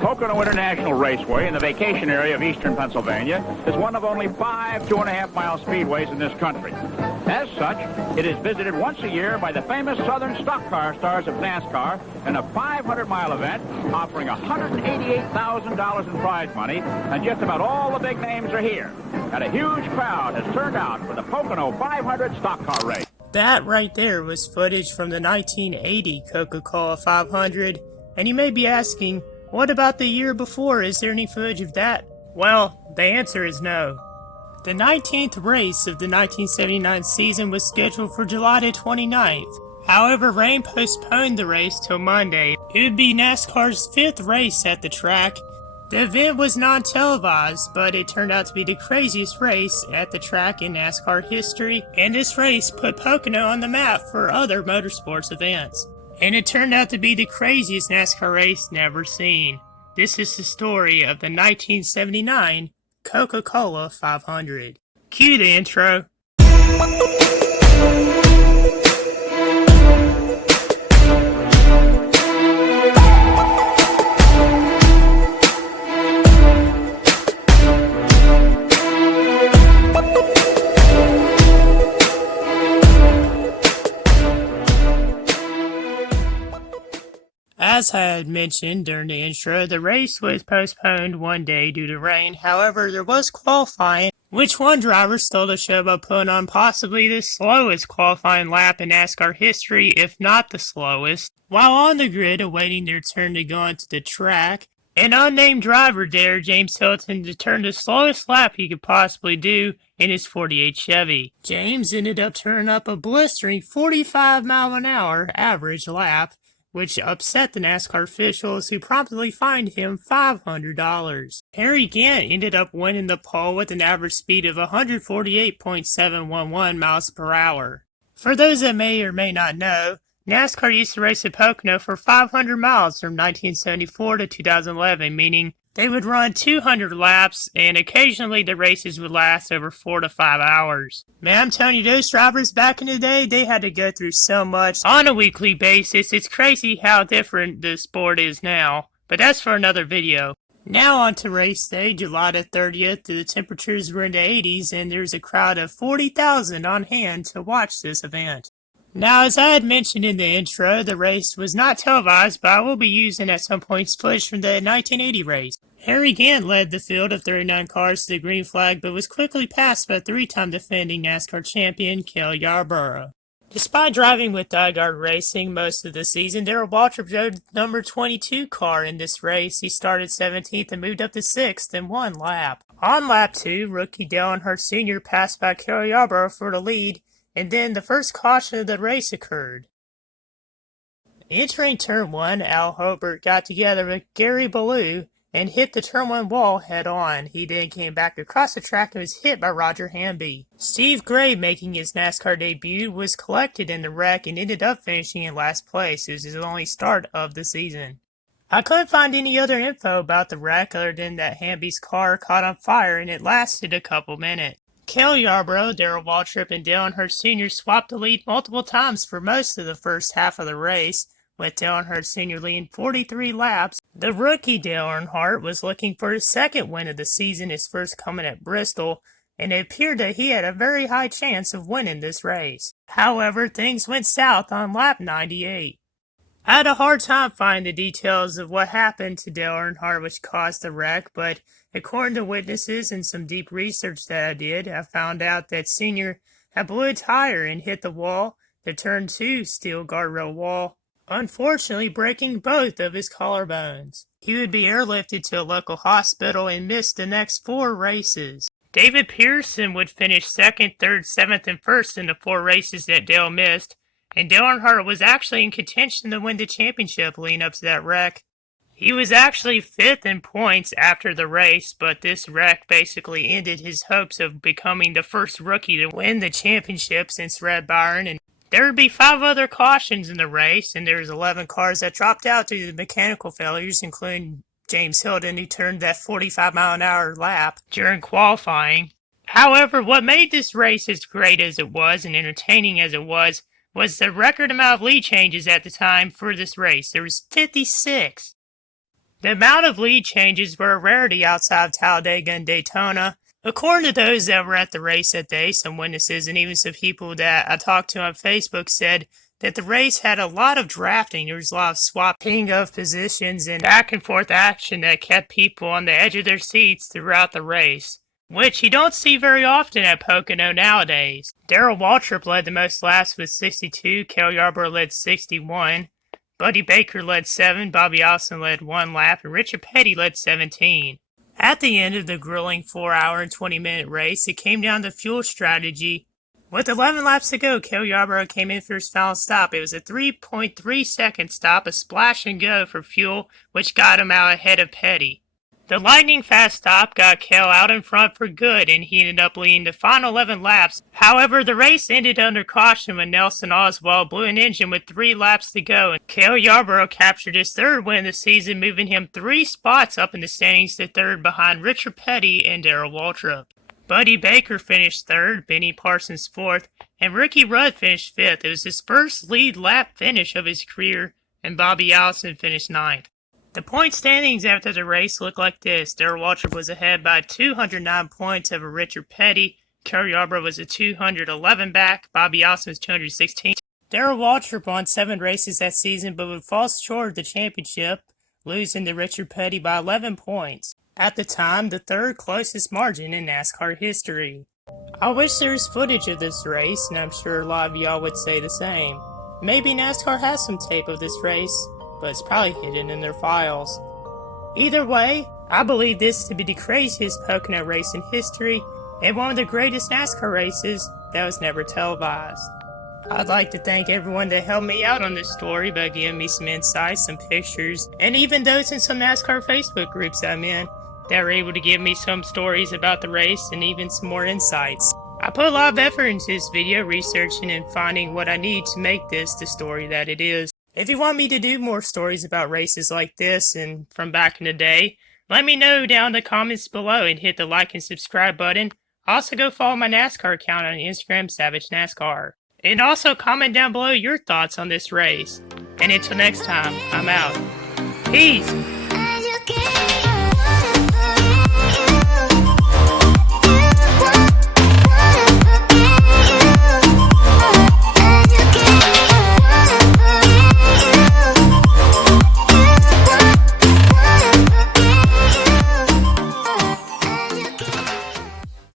Pocono International Raceway in the vacation area of eastern Pennsylvania is one of only 5 2.5-mile speedways in this country. As such, it is visited once a year by the famous Southern stock car stars of Nascar in a 500-mile event offering $188,000 in prize money, and just about all the big names are here. And a huge crowd has turned out for the Pocono 500 stock car race. That right there was footage from the 1980 Coca-Cola 500, and you may be asking, what about the year before? Is there any footage of that? Well, the answer is no. The 19th race of the 1979 season was scheduled for July the 29th. However, rain postponed the race till Monday. It would be NASCAR's 5th race at the track. The event was non-televised, but it turned out to be the craziest race at the track in NASCAR history, and this race put Pocono on the map for other motorsports events. And it turned out to be the craziest NASCAR race never seen. This is the story of the 1979 Coca-Cola 500. Cue the intro. As I had mentioned during the intro, the race was postponed one day due to rain. However, there was qualifying, which one driver stole the show by putting on possibly the slowest qualifying lap in NASCAR history, if not the slowest. While on the grid awaiting their turn to go onto the track, an unnamed driver dared James Hilton to turn the slowest lap he could possibly do in his 48 Chevy. James ended up turning up a blistering 45-mile-an-hour average lap, which upset the NASCAR officials, who promptly fined him $500. Harry Gant ended up winning the pole with an average speed of 148.711 miles per hour. For those that may or may not know, NASCAR used to race at Pocono for 500 miles from 1974 to 2011, meaning they would run 200 laps, and occasionally the races would last over 4 to 5 hours. Man, I'm telling you, those drivers back in the day, they had to go through so much on a weekly basis. It's crazy how different the sport is now, but that's for another video. Now on to race day, July the 30th. The temperatures were in the 80s, and there's a crowd of 40,000 on hand to watch this event. Now, as I had mentioned in the intro, the race was not televised, but I will be using at some points footage from the 1980 race. Harry Gant led the field of 39 cars to the green flag, but was quickly passed by 3-time defending NASCAR champion Cale Yarborough. Despite driving with Dyegard Racing most of the season, Darrell Waltrip drove the number 22 car in this race. He started 17th and moved up to 6th in one lap. On lap 2, rookie Dale Earnhardt Sr. passed by Cale Yarborough for the lead, and then the first caution of the race occurred. Entering turn 1, Al Hobart got together with Gary Ballou and hit the turn 1 wall head on. He then came back across the track and was hit by Roger Hamby. Steve Gray, making his NASCAR debut, was collected in the wreck and ended up finishing in last place. It was his only start of the season. I couldn't find any other info about the wreck other than that Hamby's car caught on fire and it lasted a couple minutes. Cale Yarborough, Darrell Waltrip, and Dale Earnhardt Sr. swapped the lead multiple times for most of the first half of the race, with Dale Earnhardt Sr. leading 43 laps. The rookie Dale Earnhardt was looking for his second win of the season, his first coming at Bristol, and it appeared that he had a very high chance of winning this race. However, things went south on lap 98. I had a hard time finding the details of what happened to Dale Earnhardt which caused the wreck, but according to witnesses and some deep research that I did, I found out that Sr. had blew a tire and hit the wall, the turn 2 steel guardrail wall, unfortunately breaking both of his collarbones. He would be airlifted to a local hospital and missed the next 4 races. David Pearson would finish 2nd, 3rd, 7th, and 1st in the 4 races that Dale missed, and Dale Earnhardt was actually in contention to win the championship leading up to that wreck. He was actually 5th in points after the race, but this wreck basically ended his hopes of becoming the first rookie to win the championship since Red Byron, and there would be 5 other cautions in the race, and there's 11 cars that dropped out due to mechanical failures, including James Hilton, who turned that 45-mile-an-hour lap during qualifying. However, what made this race as great as it was and entertaining as it was the record amount of lead changes at the time for this race. There was 56. The amount of lead changes were a rarity outside of Talladega and Daytona. According to those that were at the race that day, some witnesses and even some people that I talked to on Facebook said that the race had a lot of drafting. There was a lot of swapping of positions and back and forth action that kept people on the edge of their seats throughout the race, which you don't see very often at Pocono nowadays. Darrell Waltrip led the most laps with 62, Cale Yarborough led 61, Buddy Baker led 7, Bobby Allison led 1 lap, and Richard Petty led 17. At the end of the grueling 4-hour and 20-minute race, it came down to fuel strategy. With 11 laps to go, Cale Yarborough came in for his final stop. It was a 3.3 second stop, a splash and go for fuel, which got him out ahead of Petty. The lightning fast stop got Cale out in front for good, and he ended up leading the final 11 laps. However, the race ended under caution when Nelson Oswald blew an engine with 3 laps to go, and Cale Yarborough captured his 3rd win of the season, moving him 3 spots up in the standings to 3rd behind Richard Petty and Darrell Waltrip. Buddy Baker finished 3rd, Benny Parsons 4th, and Ricky Rudd finished 5th. It was his first lead lap finish of his career, and Bobby Allison finished 9th. The point standings after the race looked like this. Darrell Waltrip was ahead by 209 points over Richard Petty. Cale Yarborough was a 211 back. Bobby Allison was 216. Darrell Waltrip won 7 races that season, but would fall short of the championship, losing to Richard Petty by 11 points. At the time, the 3rd closest margin in NASCAR history. I wish there was footage of this race, and I'm sure a lot of y'all would say the same. Maybe NASCAR has some tape of this race, but it's probably hidden in their files. Either way, I believe this to be the craziest Pocono race in history, and one of the greatest NASCAR races that was never televised. I'd like to thank everyone that helped me out on this story by giving me some insights, some pictures, and even those in some NASCAR Facebook groups I'm in that were able to give me some stories about the race and even some more insights. I put a lot of effort into this video, researching and finding what I need to make this the story that it is. If you want me to do more stories about races like this and from back in the day, let me know down in the comments below and hit the like and subscribe button. Also go follow my NASCAR account on Instagram, Savage NASCAR. And also comment down below your thoughts on this race. And until next time, I'm out. Peace!